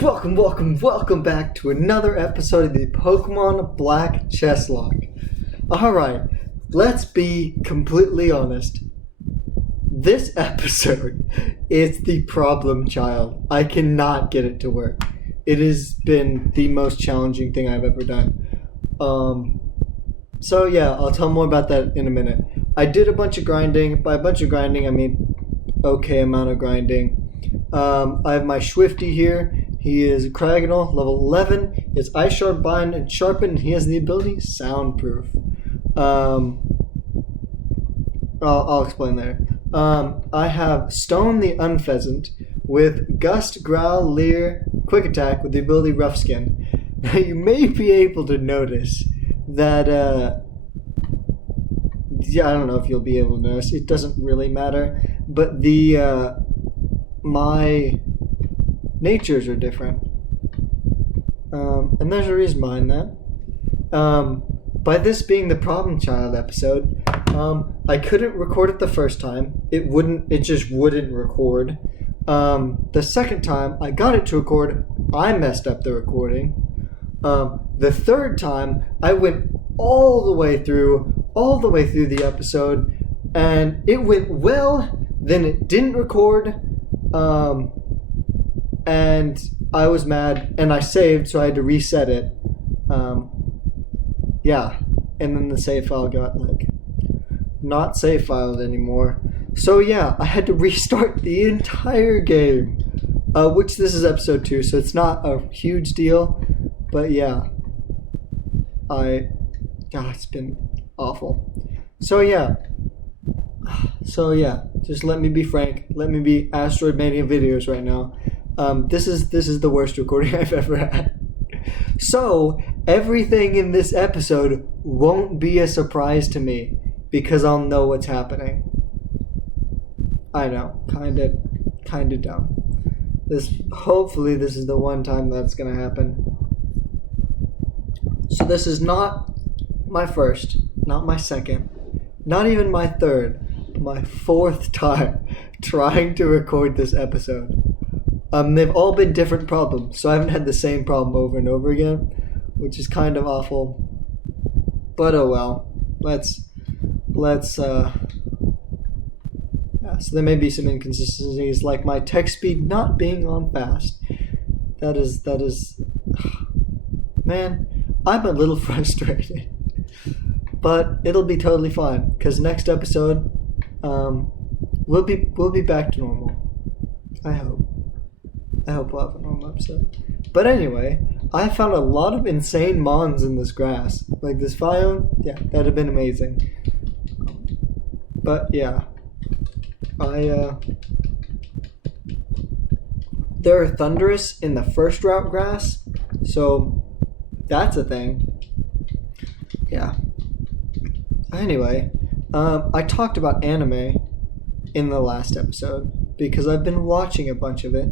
Welcome back to another episode of the Pokemon Black Chesslocke. Alright, let's be completely honest. This episode is the problem child. I cannot get it to work. It has been the most challenging thing I've ever done. So yeah, I'll tell more about that in a minute. I did a bunch of grinding. By a bunch of grinding, I mean okay amount of grinding. I have my Swifty here. He is a Cragonal, level 11. He has Ice Shard, Bind, and Sharpen. And he has the ability Soundproof. I'll explain later. I have Stone the Unpheasant with Gust, Growl, Leer, Quick Attack with the ability Rough Skin. Now you may be able to notice that, I don't know if you'll be able to notice. It doesn't really matter. But my natures are different. And there's a reason behind that. By this being the problem child episode, I couldn't record it the first time. It just wouldn't record. The second time I got it to record, I messed up the recording. The third time I went all the way through the episode, and it went well, then it didn't record, and I was mad, and I saved, so I had to reset it. And then the save file got not save filed anymore. So yeah, I had to restart the entire game, which this is episode 2, so it's not a huge deal, but yeah, it's been awful. So yeah, just let me be frank. Let me be Asteroid Mania videos right now. This is the worst recording I've ever had. So everything in this episode won't be a surprise to me because I'll know what's happening. I know, kinda dumb. Hopefully this is the one time that's gonna happen. So this is not my first, not my second, not even my third, my fourth time trying to record this episode. They've all been different problems, so I haven't had the same problem over and over again, which is kind of awful. But oh well. So there may be some inconsistencies, like my text speed not being on fast. That is, man, I'm a little frustrated. But it'll be totally fine, because next episode, we'll be back to normal. I hope we'll have a normal episode. But anyway, I found a lot of insane mons in this grass. Like this Phione, yeah, that'd have been amazing. But yeah, there are Thundurus in the first route grass, so that's a thing. Yeah. Anyway, I talked about anime in the last episode because I've been watching a bunch of it.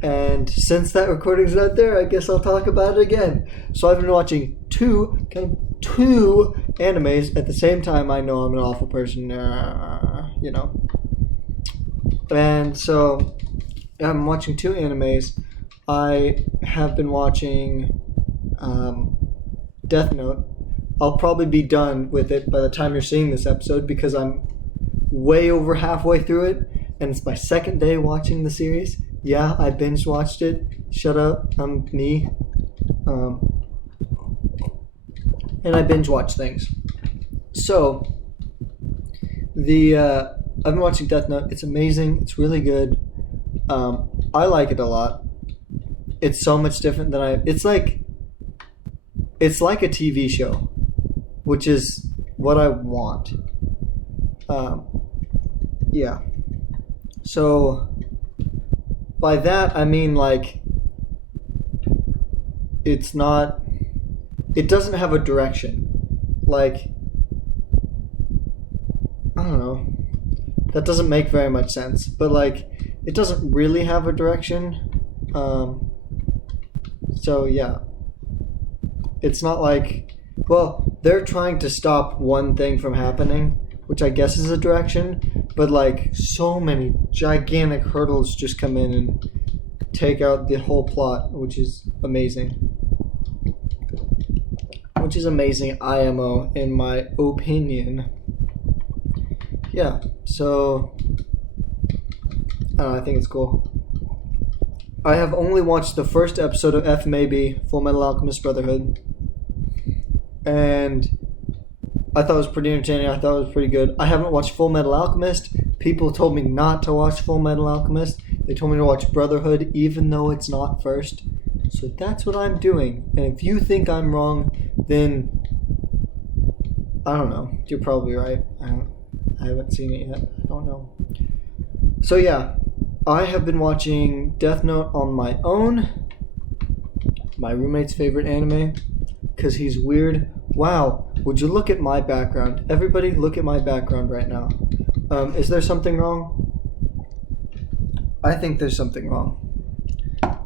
And since that recording's not there, I guess I'll talk about it again. So I've been watching two animes at the same time. I know I'm an awful person, And so I'm watching 2 animes. I have been watching Death Note. I'll probably be done with it by the time you're seeing this episode because I'm way over halfway through it, and it's my second day watching the series. Yeah, I binge watched it. Shut up, I'm me. And I binge watch things. So I've been watching Death Note. It's amazing. It's really good. I like it a lot. It's so much different than it's like a TV show, which is what I want. Yeah. So by that I mean it doesn't have a direction. I don't know. That doesn't make very much sense. But it doesn't really have a direction. So yeah. It's not they're trying to stop one thing from happening, which I guess is a direction, but like so many gigantic hurdles just come in and take out the whole plot, which is amazing. Which is amazing IMO in my opinion. Yeah, so I think it's cool. I have only watched the first episode of FMAB, Full Metal Alchemist Brotherhood, and I thought it was pretty entertaining. I thought it was pretty good. I haven't watched Full Metal Alchemist. People told me not to watch Full Metal Alchemist. They told me to watch Brotherhood, even though it's not first. So that's what I'm doing. And if you think I'm wrong, then I don't know. You're probably right. I haven't seen it yet. I don't know. So yeah, I have been watching Death Note on my own. My roommate's favorite anime, because he's weird. Wow, would you look at my background? Everybody look at my background right now. Is there something wrong? I think there's something wrong.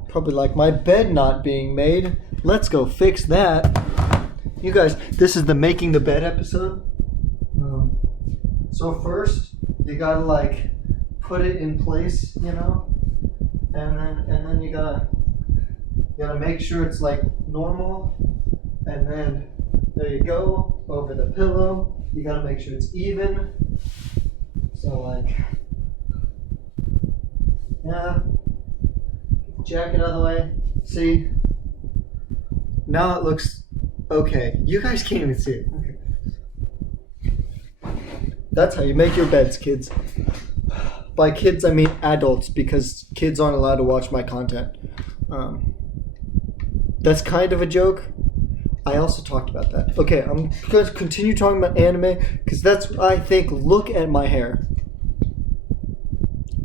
Probably like my bed not being made. Let's go fix that. You guys, this is the making the bed episode. So first, you gotta like put it in place, you know, and then you gotta make sure it's like normal, and then there you go over the pillow. You gotta make sure it's even. So like, yeah, jacket out of the way. See, now it looks okay. You guys can't even see it. Okay. That's how you make your beds, kids. By kids, I mean adults, because kids aren't allowed to watch my content. That's kind of a joke. I also talked about that. Okay, I'm going to continue talking about anime, because that's what I think. Look at my hair.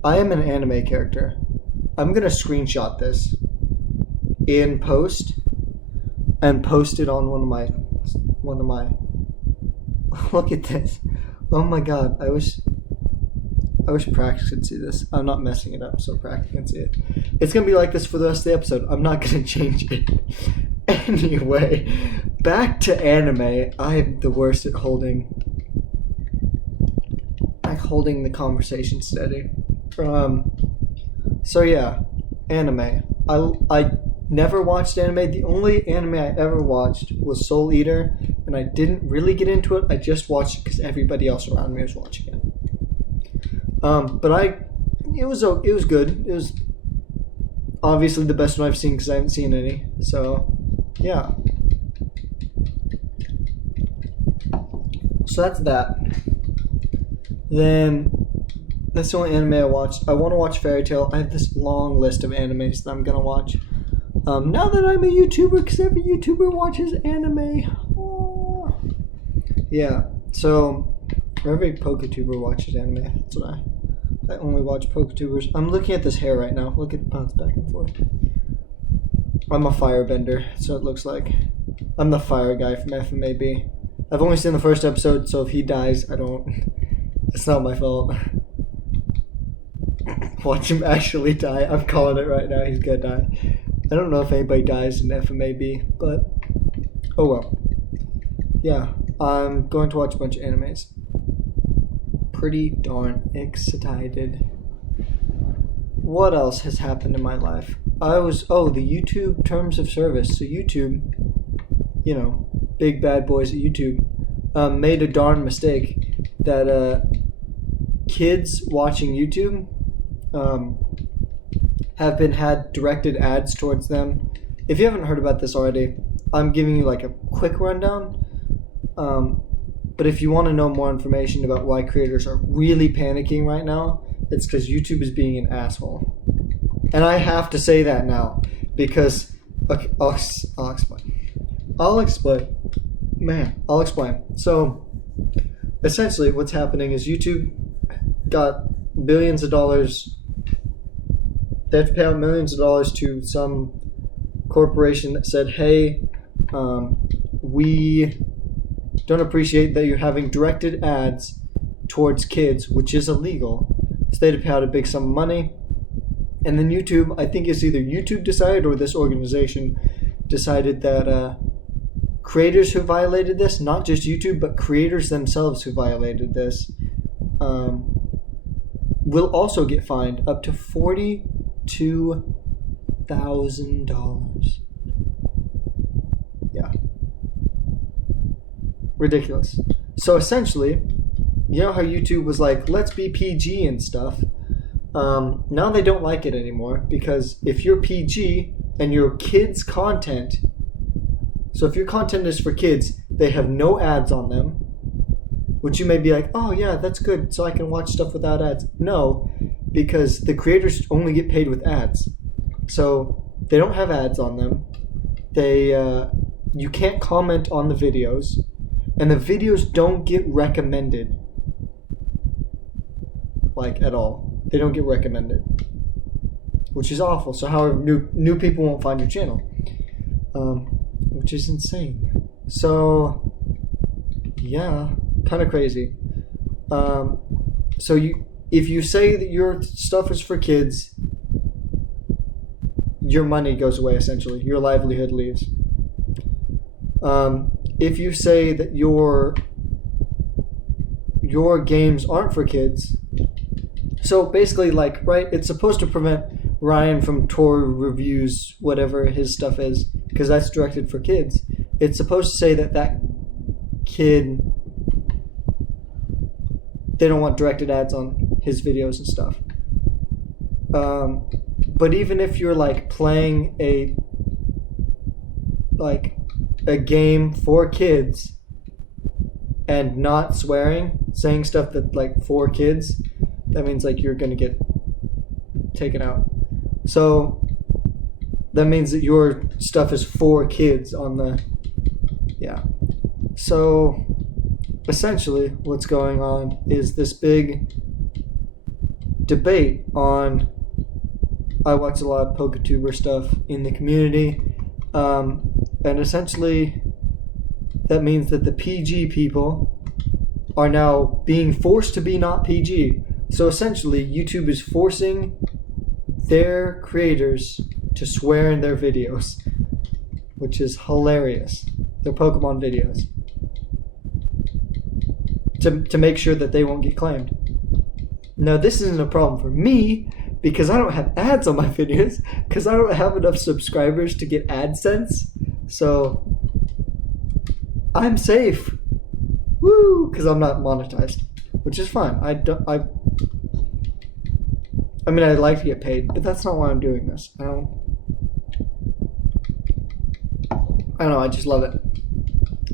I am an anime character. I'm going to screenshot this in post and post it on one of my look at this. Oh my god, I wish Practice could see this. I'm not messing it up so Practice can see it. It's going to be like this for the rest of the episode. I'm not going to change it. Anyway, back to anime. I'm the worst at holding the conversation steady. So yeah, anime. I never watched anime. The only anime I ever watched was Soul Eater, and I didn't really get into it. I just watched it because everybody else around me was watching it. But it was good. It was obviously the best one I've seen because I haven't seen any. So yeah. So that's that. Then that's the only anime I watched. I want to watch Fairy Tail. I have this long list of animes that I'm gonna watch. Now that I'm a YouTuber, because every YouTuber watches anime. Oh. Yeah. So every PokeTuber watches anime. That's what I only watch PokeTubers. I'm looking at this hair right now. Look at the bounce back and forth. I'm a firebender, so it looks like. I'm the fire guy from FMAB. I've only seen the first episode, so if he dies, it's not my fault. Watch him actually die. I'm calling it right now. He's gonna die. I don't know if anybody dies in FMAB, but oh well. Yeah, I'm going to watch a bunch of animes. Pretty darn excited. What else has happened in my life? The YouTube terms of service. So YouTube, you know, big bad boys at YouTube, made a darn mistake that kids watching YouTube have been had directed ads towards them. If you haven't heard about this already, I'm giving you like a quick rundown. But if you want to know more information about why creators are really panicking right now, it's because YouTube is being an asshole. And I have to say that now because okay, I'll explain. I'll explain. So essentially what's happening is YouTube got billions of dollars. They have to pay out millions of dollars to some corporation that said, hey, we don't appreciate that you're having directed ads towards kids, which is illegal. So they had to pay out a big sum of money. And then YouTube, I think it's either YouTube decided or this organization decided that creators who violated this, not just YouTube, but creators themselves who violated this, will also get fined up to $42,000. Yeah. Ridiculous. So essentially, you know how YouTube was like, let's be PG and stuff? Now they don't like it anymore, because if you're PG and your kids' content, so if your content is for kids, they have no ads on them, which you may be like, oh yeah, that's good, so I can watch stuff without ads. No, because the creators only get paid with ads. So they don't have ads on them. You can't comment on the videos, and the videos don't get recommended, like, at all. They don't get recommended, which is awful. So however, new people won't find your channel, which is insane. So yeah, kind of crazy. So if you say that your stuff is for kids, your money goes away, essentially. Your livelihood leaves. If you say that your games aren't for kids, so basically, like, right, it's supposed to prevent Ryan from tour reviews, whatever his stuff is, because that's directed for kids. It's supposed to say that kid, they don't want directed ads on his videos and stuff. But even if you're, like, playing a game for kids and not swearing, saying stuff that, like, for kids, that means, like, you're gonna get taken out. So that means that your stuff is for kids on the, yeah. So essentially what's going on is this big debate on, I watch a lot of PokeTuber stuff in the community, and essentially that means that the PG people are now being forced to be not PG. So essentially YouTube is forcing their creators to swear in their videos, which is hilarious. Their Pokemon videos, to make sure that they won't get claimed. Now this isn't a problem for me, because I don't have ads on my videos, because I don't have enough subscribers to get AdSense. So I'm safe. Woo! Because I'm not monetized, which is fine. I mean, I'd like to get paid, but that's not why I'm doing this. I don't know, I just love it.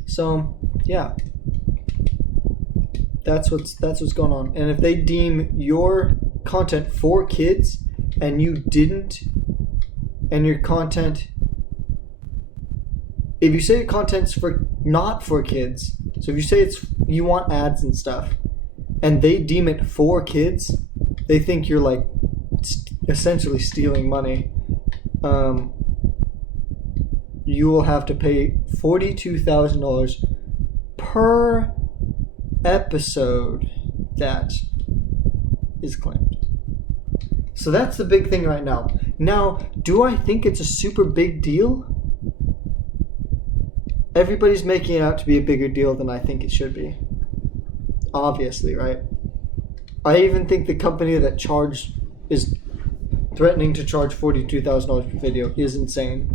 So yeah, that's what's going on. And if they deem your content for kids and you didn't, and your content, if you say your content's not for kids, so if you say you want ads and stuff, and they deem it for kids, they think you're, like, essentially stealing money. You will have to pay $42,000 per episode that is claimed. So that's the big thing right now. Now, do I think it's a super big deal? Everybody's making it out to be a bigger deal than I think it should be. Obviously, right? I even think the company that is threatening to charge $42,000 per video is insane.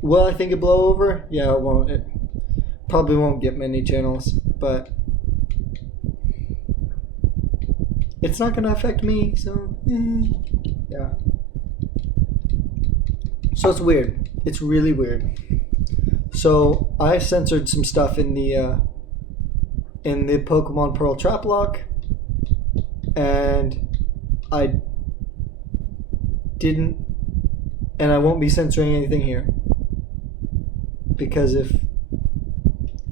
Will I think it blow over? Yeah, it won't. It probably won't get many channels, but it's not going to affect me, so yeah. So it's weird. It's really weird. So I censored some stuff in the Pokemon Pearl Trap Lock, and I didn't, and I won't be censoring anything here, because if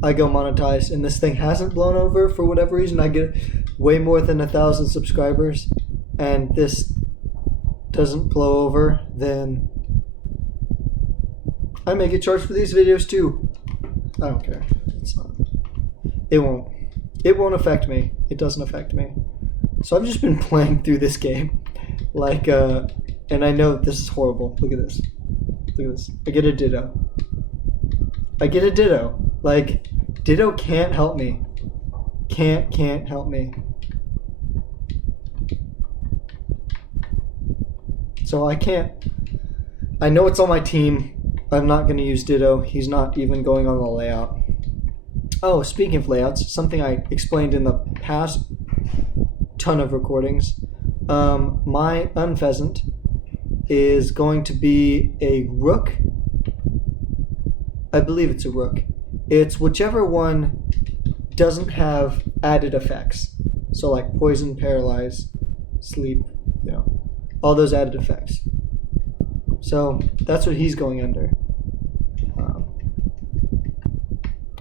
I go monetized and this thing hasn't blown over for whatever reason, I get way more than 1,000 subscribers, and this doesn't blow over, then I may get charged for these videos too. I don't care. It's not. It won't. It won't affect me. It doesn't affect me. So I've just been playing through this game, like, and I know this is horrible. Look at this. Look at this. I get a ditto. Like, ditto can't help me. Can't help me. So I can't. I know it's on my team. I'm not going to use ditto. He's not even going on the layout. Oh, speaking of layouts, something I explained in the past ton of recordings. My unpheasant is going to be a rook. I believe it's a rook. It's whichever one doesn't have added effects. So like poison, paralyze, sleep, all those added effects. So that's what he's going under.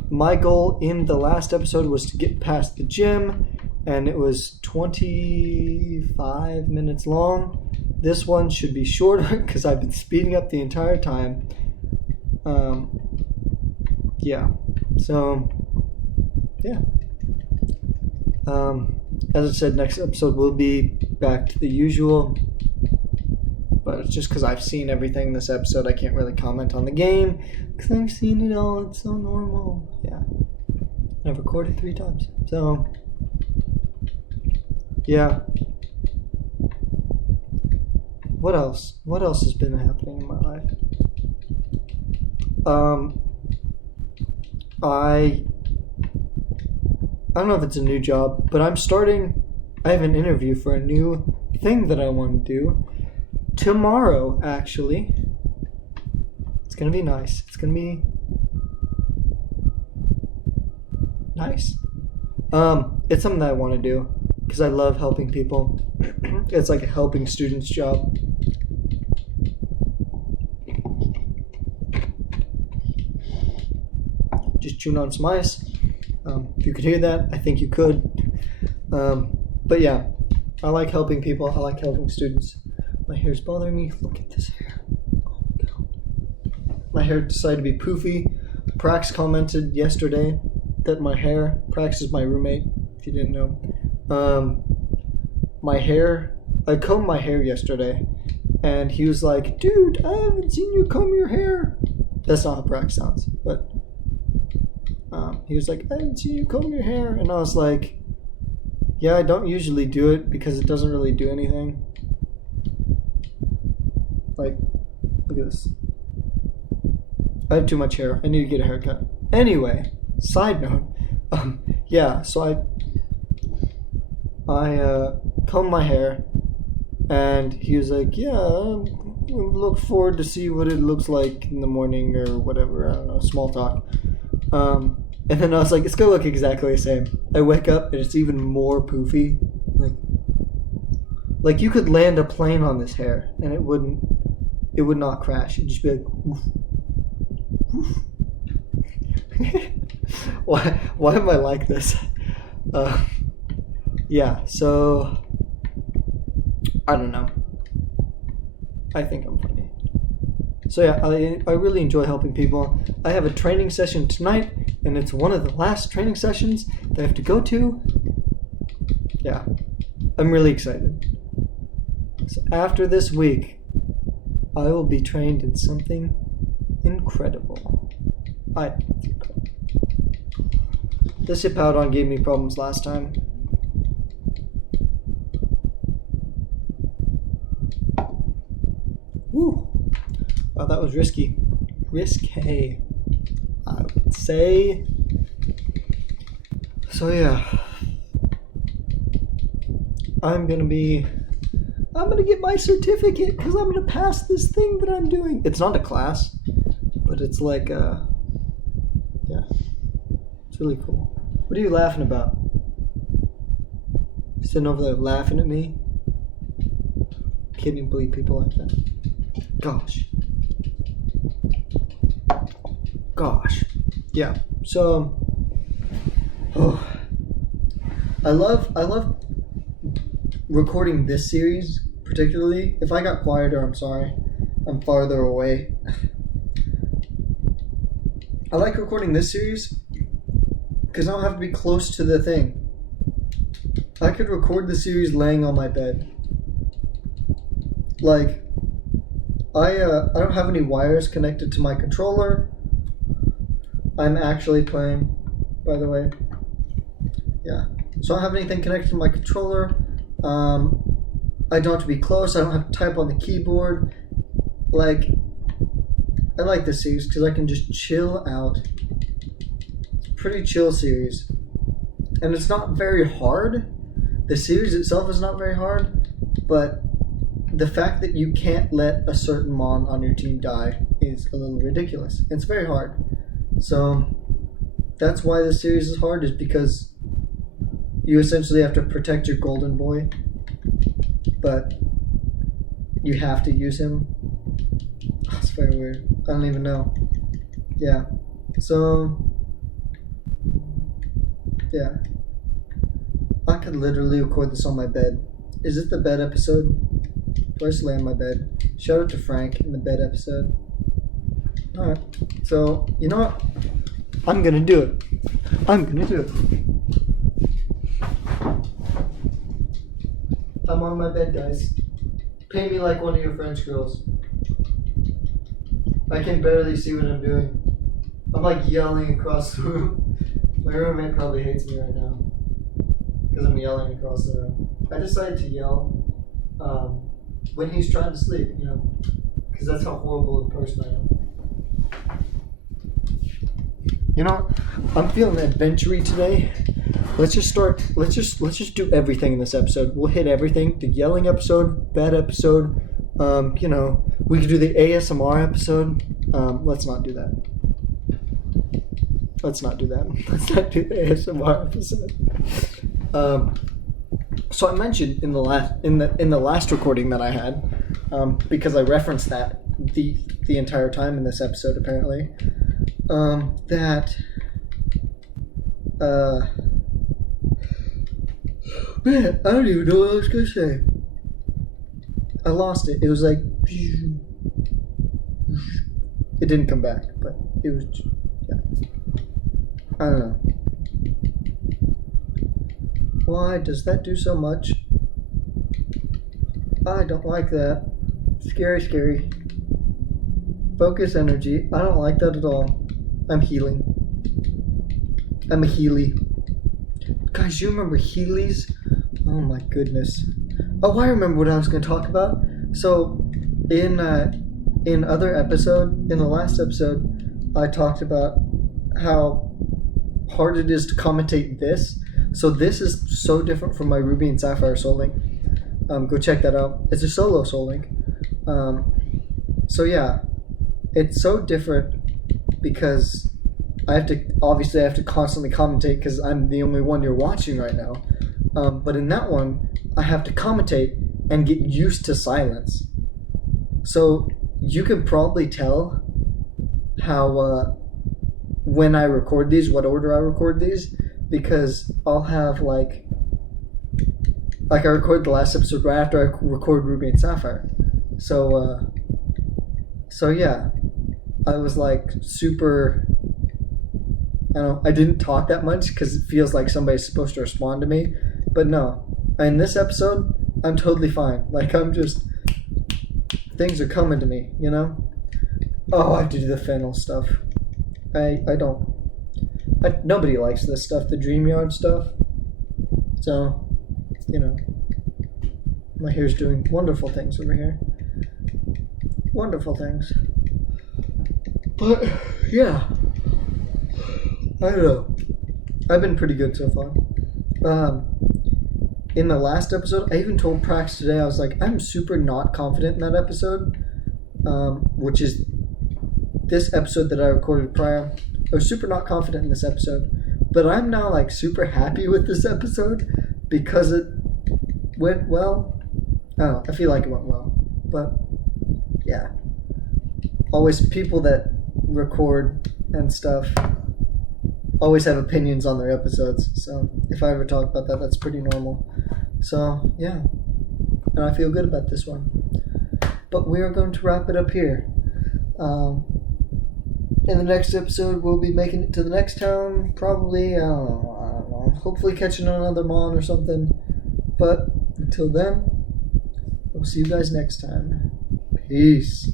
My goal in the last episode was to get past the gym, and it was 25 minutes long. This one should be shorter because I've been speeding up the entire time. As I said, next episode will be back to the usual. But it's just because I've seen everything this episode, I can't really comment on the game because I've seen it all. It's so normal. Yeah. I've recorded 3 times. So, yeah. What else? What else has been happening in my life? I don't know if it's a new job, but I have an interview for a new thing that I want to do. Tomorrow, actually. It's going to be nice. It's going to be nice. It's something that I want to do because I love helping people. It's like a helping students job. Just chewing on some ice. If you could hear that, I think you could. But yeah, I like helping people. I like helping students. My hair's bothering me. Look at this hair. Oh my god. My hair decided to be poofy. Prax commented yesterday that my hair, Prax is my roommate, if you didn't know. I combed my hair yesterday, and he was like, dude, I haven't seen you comb your hair. That's not how Prax sounds, but he was like, I haven't seen you comb your hair. And I was like, yeah, I don't usually do it because it doesn't really do anything. Like, look at this. I have too much hair. I need to get a haircut. Anyway, side note. Yeah, so I combed my hair, and he was like, yeah, look forward to see what it looks like in the morning or whatever. I don't know, small talk. And then I was like, it's gonna look exactly the same. I wake up and it's even more poofy. Like you could land a plane on this hair and it would not crash. It'd just be like, woof, woof. Why am I like this? Yeah, so I don't know. I think I'm funny. So yeah, I really enjoy helping people. I have a training session tonight, and it's one of the last training sessions that I have to go to. Yeah, I'm really excited. So after this week, I will be trained in something incredible. This Hippowdon gave me problems last time. Woo! Wow, that was risky. Risque, I would say. So yeah, I'm gonna get my certificate because I'm gonna pass this thing that I'm doing. It's not a class, but it's like yeah, it's really cool. What are you laughing about? Sitting over there laughing at me? Can't even believe people like that. Gosh. Yeah. So, I love recording this series particularly. If I got quieter, I'm sorry. I'm farther away. I like recording this series because I don't have to be close to the thing. I could record the series laying on my bed. Like, I don't have any wires connected to my controller. I'm actually playing, by the way. Yeah. So I don't have anything connected to my controller. I don't have to be close. I don't have to type on the keyboard. Like, I like this series because I can just chill out. It's a pretty chill series. And it's not very hard. The series itself is not very hard. But the fact that you can't let a certain mon on your team die is a little ridiculous. It's very hard. So that's why the series is hard, is because you essentially have to protect your golden boy, but you have to use him. Oh, it's very weird. I don't even know. Yeah. So yeah. I could literally record this on my bed. Is it the bed episode? Do I just lay on my bed? Shout out to Frank in the bed episode. Alright. So, you know what? I'm gonna do it. I'm on my bed, guys. Pay me like one of your French girls. I can barely see what I'm doing. I'm like yelling across the room. My roommate probably hates me right now because I'm yelling across the room. I decided to yell when he's trying to sleep, you know, because that's how horrible of a person I am. You know, I'm feeling adventure-y today. Let's just do everything in this episode. We'll hit everything. The yelling episode, bad episode. You know, we could do the ASMR episode. Let's not do that. Let's not do that. Let's not do the ASMR episode. So I mentioned in the last recording that I had, because I referenced that the entire time in this episode apparently, that man, I don't even know what I was gonna say. I lost it. It was like it didn't come back, but it was, yeah. I don't know. Why does that do so much? I don't like that. Scary. Focus energy. I don't like that at all. I'm healing. I'm a Healy. Guys, you remember Heelys? Oh my goodness. Oh, I remember what I was going to talk about. So, in the last episode, I talked about how hard it is to commentate this. So this is so different from my Ruby and Sapphire Soul Link. Go check that out. It's a solo Soul Link. So yeah, it's so different because I have to constantly commentate because I'm the only one you're watching right now. But in that one, I have to commentate and get used to silence. So you can probably tell how when I record these, what order I record these, because I'll have like I record the last episode right after I record Ruby and Sapphire. So yeah, I was like super, I don't know, I didn't talk that much because it feels like somebody's supposed to respond to me. But no, in this episode, I'm totally fine. Like, I'm just, things are coming to me, you know? Oh, I have to do the fennel stuff. Nobody likes this stuff, the DreamYard stuff. So, you know, my hair's doing wonderful things over here. Wonderful things. But, yeah. I don't know. I've been pretty good so far. In the last episode, I even told Prax today, I was like, I'm super not confident in that episode, which is this episode that I recorded prior. I was super not confident in this episode, but I'm now like super happy with this episode because it went well. I don't know, I feel like it went well, but yeah. Always people that record and stuff always have opinions on their episodes, so if I ever talk about that, that's pretty normal. So yeah, and I feel good about this one. But we are going to wrap it up here. In the next episode, we'll be making it to the next town, probably, I don't know, hopefully catching another mon or something. But until then, we'll see you guys next time. Peace.